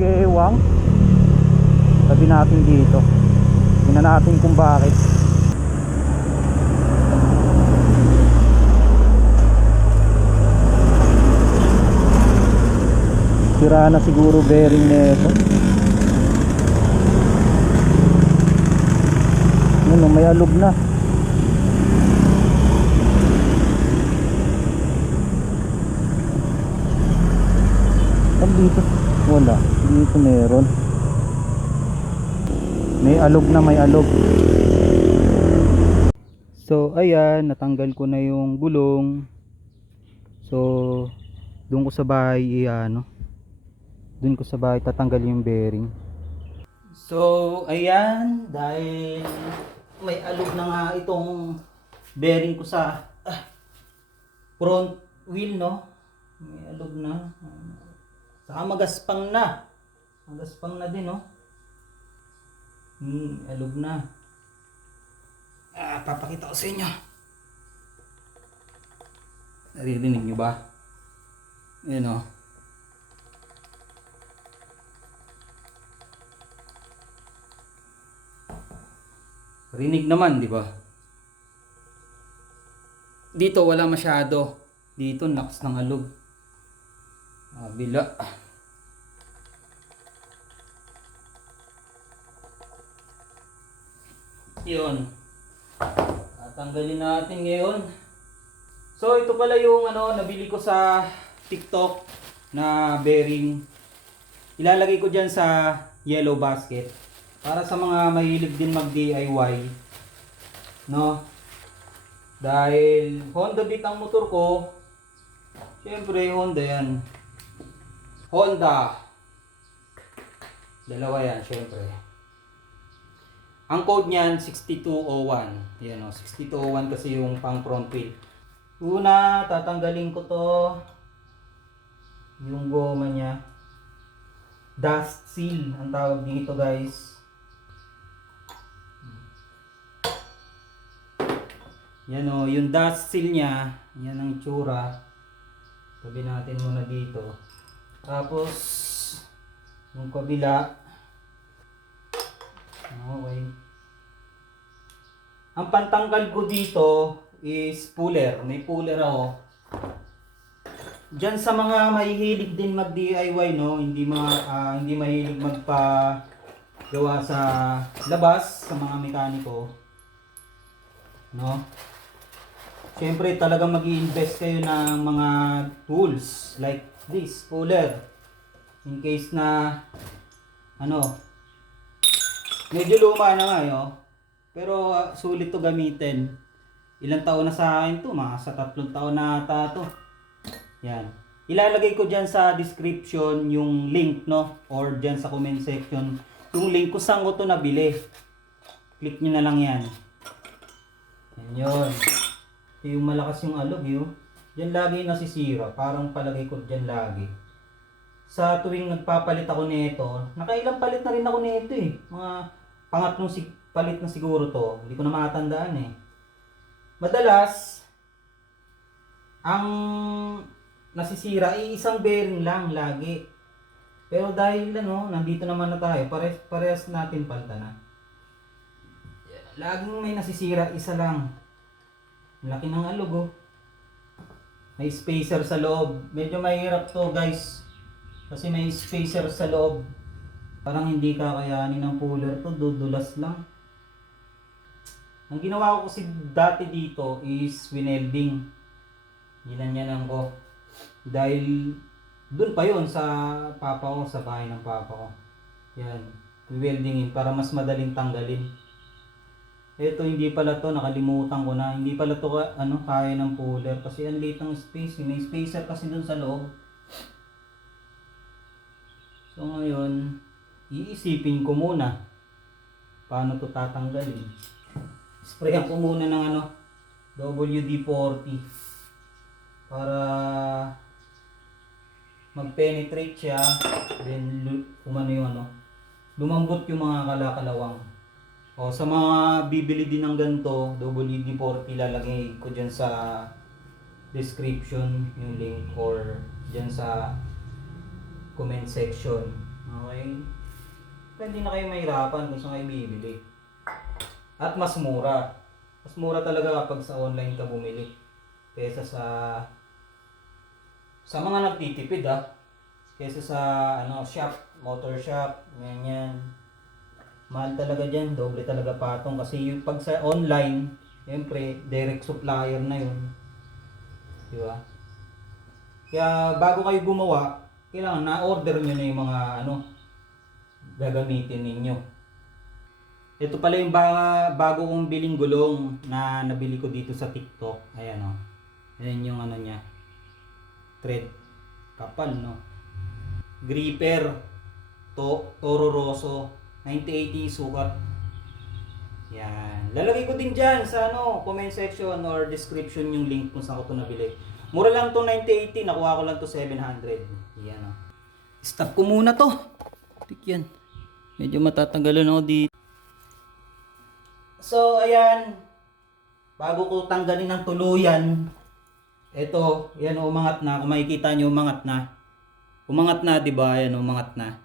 nag-eewang. Tabi natin dito. Tingnan natin kung bakit. Sira na siguro bearing nito. Ano, may alog na. Dito wala, dito meron. May alog na, may alog. So ayan, natanggal ko na yung gulong. So doon ko sa bahay doon ko sa bahay tatanggal yung bearing. So ayan, dahil may alog na nga itong bearing ko sa front wheel, no? May alog na. Saka magaspang na. Magaspang na din, no? Alog na. Papakita ko sa inyo. Naririnig nyo ba? Ayan, oh. Rinig naman, di ba? Dito wala masyado. Dito naks ng alog. Bila. Yun. Tatanggalin natin ngayon. So ito pala yung nabili ko sa TikTok na bearing. Ilalagay ko dyan sa yellow basket para sa mga mahilig din mag DIY, no? Dahil Honda Beat ang motor ko. Siyempre Honda yan. Honda. Dalawa yan, syempre. Ang code niyan 6201. Yan, 6201 kasi yung pang front wheel. Una, tatanggalin ko to. Yung goma niya. Dust seal ang tawag dito, guys. Yan, yung dust seal niya. Yan ang itsura. Tabi natin muna dito. Tapos yung kabila. Okay. Ang pantanggal ko dito is puller. May puller ako. Diyan sa mga mahihilig din mag DIY, no, hindi mahilig magpagawa sa labas sa mga mekaniko, no. Siyempre talagang mag-i-invest kayo ng mga tools like this puller. In case na medyo luma na nga, pero sulit to gamitin. Ilang taon na sa akin to, mga sa 3 taon na ata to. Yan. Ilalagay ko dyan sa description yung link, no, or dyan sa comment section yung link kung saan ko to nabili. Click nyo na lang yan. Yan yun. Yung malakas yung alog, dyan lagi nasisira. Parang palagay ko dyan lagi. Sa tuwing nagpapalit ako nito, nakailang palit na rin ako nito eh. Mga pangatlong palit na siguro to. Hindi ko na matandaan eh. Madalas, ang nasisira ay isang bearing lang lagi. Pero dahil nandito naman na tayo, parehas natin palta na. Laging may nasisira, isa lang. Laki ng alog, May spacer sa loob. Medyo mahirap to, guys. Kasi may spacer sa loob. Parang hindi kakayanin ng puller to, dudulas lang. Ang ginawa ko kasi dati dito is winelding. Ginanyanan ko. Dahil dun pa yon sa papa ko, sa bahay ng papa ko. Yan, weldingin para mas madaling tanggalin. Ito hindi pala to, nakalimutan ko na. Hindi pala to kaya ng puller kasi ang liit ng space. May spacer kasi dun sa loob. So ngayon, iisipin ko muna paano to tatanggalin. Sprayan ko muna ng WD-40 para mag-penetrate siya, then lumambot yung mga kalakalawang. O sa mga bibili din ng ganito, WD-40 lalagay ko dyan sa description yung link or dyan sa comment section Okay? Kaya hindi na kayo mahirapan kung saan kayo bibili. At mas mura. Mas mura talaga kapag sa online ka bumili. Kesa sa mga nagtitipid kesa sa shop, motor shop, ganyan. Mahal talaga dyan, doble talaga patong. Kasi yung pag sa online, siyempre, direct supplier na yun. Di ba? Kaya bago kayo gumawa, kailangan na-order nyo na yung mga gagamitin ninyo. Ito pala yung bago kong biling gulong na nabili ko dito sa TikTok. Ayan o. Ayan yung niya. Thread. Kapal Gripper. Toro Rosso. 9080 sukat. Yan. Lalagay ko din dyan sa comment section or description yung link kung saan ko ito nabili. Mura lang to 9080. Nakuha ko lang to 700. Yan Stop ko muna to. Tik yan. Medyo matatanggalan ako dito. So, ayan. Bago ko tanggalin ng tuluyan, ito, yan umangat na. Kung makikita nyo, umangat na. Umangat na, di ba? Ayan, umangat na.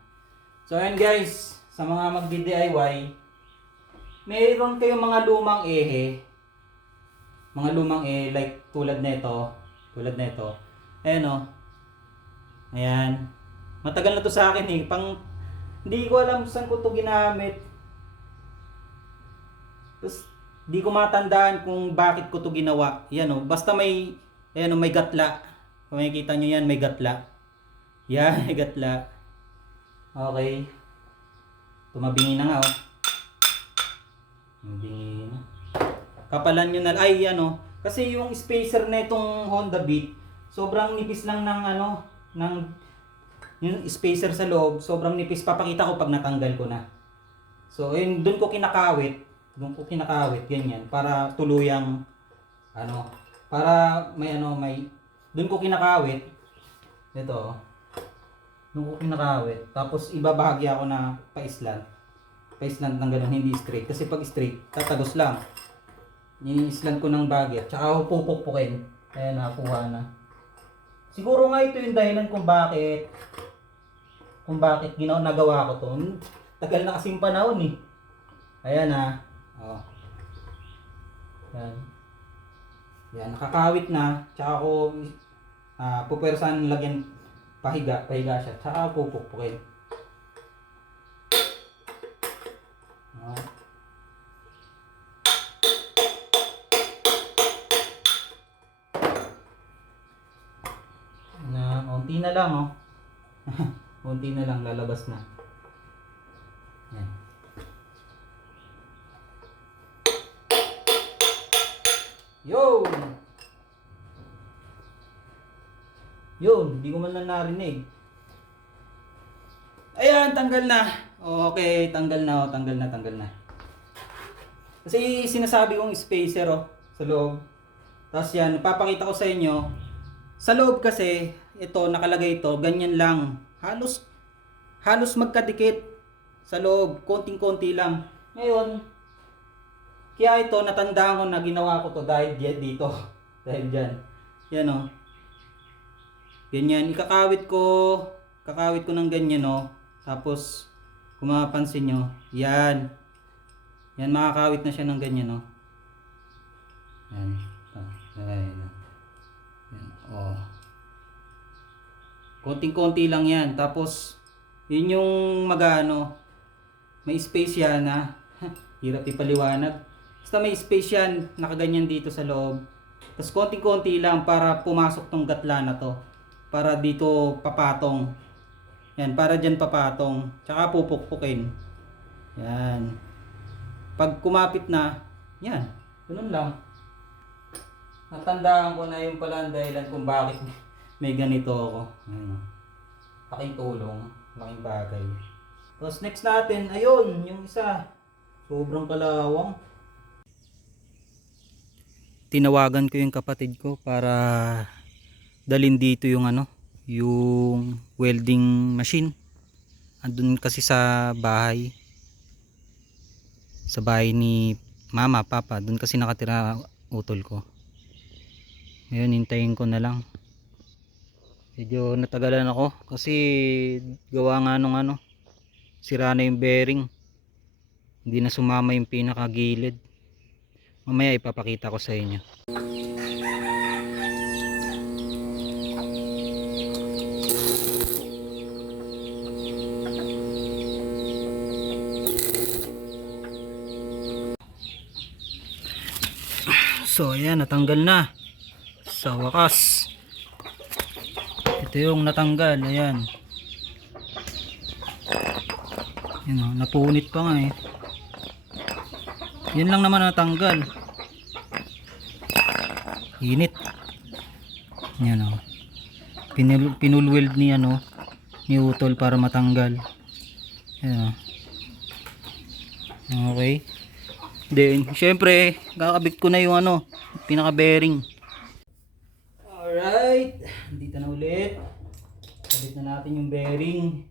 So, ayan guys, sa mga magdi-DIY, mayroon kayong mga lumang ehe. Mga lumang like tulad nito. Tulad nito. Ayan Ayan. Matagal na to sa akin hindi ko alam saan ko to ginamit. Tapos, di ko matandaan kung bakit ko to ginawa. Yan basta may gatla. Kung makikita nyo yan, may gatla. Yan, may gatla. Okay. Tumabingi na nga Tumabingi na. Kapalan nyo na, kasi yung spacer na itong Honda Beat, sobrang nipis lang ng yung spacer sa loob, sobrang nipis. Papakita ko pag natanggal ko na. So, doon ko kinakawit, ganyan, para tuluyang, para may doon ko kinakawit, ito, doon ko kinakawit, tapos ibabahagi ako na pa-islant ng ganun, hindi straight, kasi pag straight, tatagos lang, i-islant ko ng bagay, tsaka ako pupukpukin, ayan, nakakuha na. Siguro nga ito yung dahilan kung bakit nagawa ko to. Tagal na kasing panahon Ayan Yan. Yan, nakakawit na. Tsaka ako pupersahan lagyan pahiga siya. Tsaka pupukpukin. Unti na lang unti na lang, lalabas na. Yan. Yun, hindi ko man lang narinig. Ayan, tanggal na. Okay, tanggal na. Kasi sinasabi kong spacer sa loob. Tapos yan, papakita ko sa inyo. Sa loob kasi, ito, nakalagay ito, ganyan lang. Halos magkadikit sa loob, konting-konti lang. Ngayon, kaya ito, natandaan ko na ginawa ko to dahil dito. Dahil dyan. Yan Ganyan, kakawit ko ng ganyan Tapos, kung mapapansin nyo, yan. Yan, makakawit na siya ng ganyan Yan. Yan. Konting-konti lang yan. Tapos, yun yung may space yan hirap ipaliwanag. Basta may space yan, nakaganyan dito sa loob. Tapos konting-konti lang para pumasok tong gatla na to. Para dito papatong. Yan, para dyan papatong. Tsaka pupukpukin. Yan. Pag kumapit na, yan. Ganun lang. Natandaan ko na yung pala ang dahilan kung bakit may ganito ako. Laking tulong. Laking bagay. Tapos next natin, ayun, yung isa. Sobrang kalawang. Tinawagan ko yung kapatid ko para dalhin dito yung yung welding machine. Andun kasi sa bahay. Sa bahay ni mama, papa. Doon kasi nakatira utol ko. Ngayon, hintayin ko na lang. Medyo natagalan ako kasi gawa nga nung Sira na yung bearing. Hindi na sumama yung pinakagilid. Mamaya ipapakita ko sa inyo. So ayan, natanggal na sa wakas. Ito yung natanggal. Ayan, yun o, napunit pa nga eh. Yan lang naman natanggal. Init. Yan o, pinulweld ni ano, ni utol para matanggal. Yan o. Okay. Then, syempre, kakabit ko na yung ano, pinaka bearing. Alright, dito na ulit. Kabit na natin yung bearing.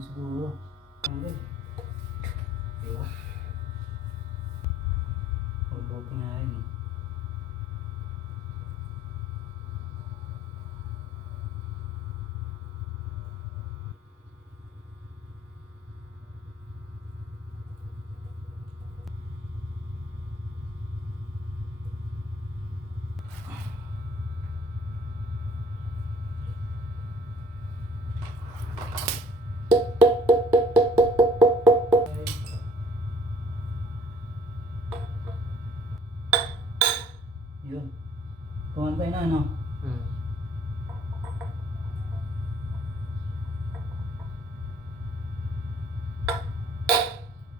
Siguro. Okay. Diba? Pagbuti nga yun eh. Yun. Pumantay na ano?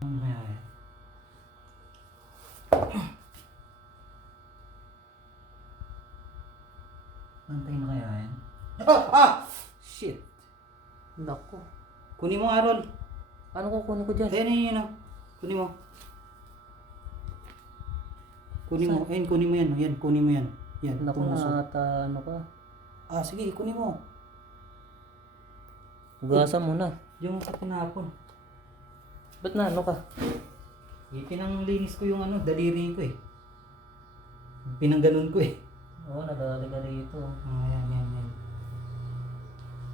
Ano kaya yan? Pantay na kaya yan? Shit! Nako. Kunin mo nga, Rol. Ano kukunin ko dyan? Ayan, yun, kunin mo. Kunin mo. Ayun, kunin mo yan. Yan, kunin mo yan. Yan, Naku, tumusok. ano ka? Sige, kunin mo. Hugasan mo na. Yung sa pinapon. Ba't na ano ka? Pinanglinis ko yung ano, daliri ko eh. Pinangganon ko eh. Oo, nadali ka rito. Yan.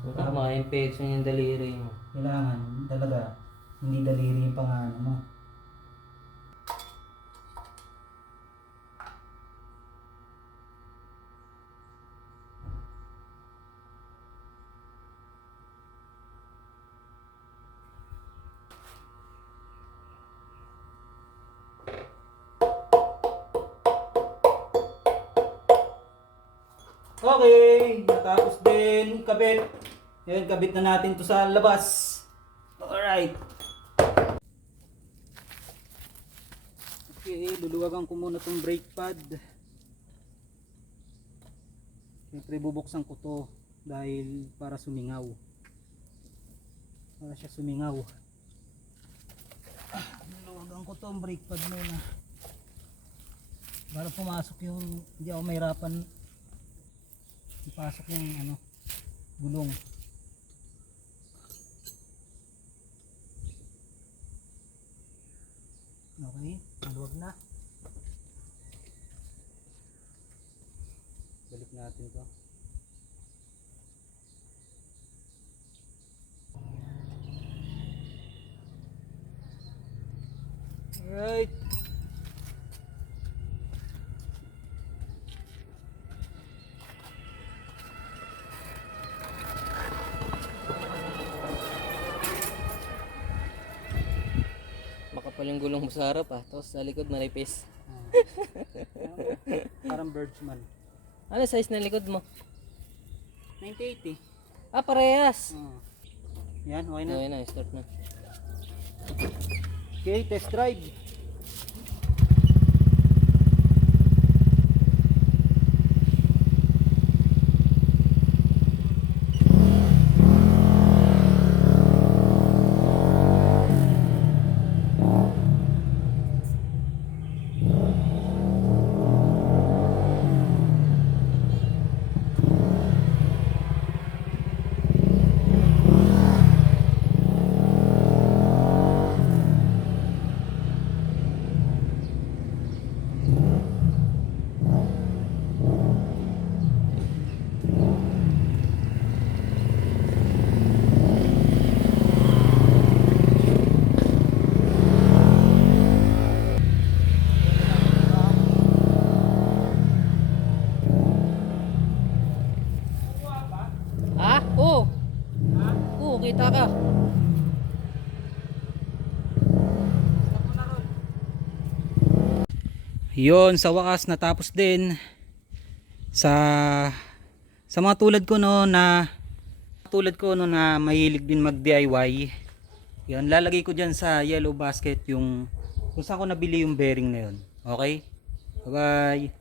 Baka ma-infection yung daliri mo. Kailangan talaga, hindi daliri yung pangano mo. Okay, natapos din kabit. Ayan, kabit na natin to sa labas. Alright. Okay, luluwagan ko muna tong brake pad. Siyempre bubuksan ko to dahil para sumingaw. Para siya sumingaw. Luluwagan ko tong brake pad muna. Para pumasok yung, hindi ako mahirapan ipasok yung ano, gulong. Okay, maluwag na. Balik natin to. Alright. Makapal yung gulong mo sa harap tapos sa likod manipis. Parang birdsman. Ano size ng likod mo? 980. Parehas! Yan, okay na. Okay na, start na. Okay, test drive. Yon, sa wakas natapos din. Sa mga tulad ko no na mahilig din mag DIY. Yan, lalagay ko diyan sa yellow basket yung kung saan ko nabili yung bearing na yun. Okay? Bye bye.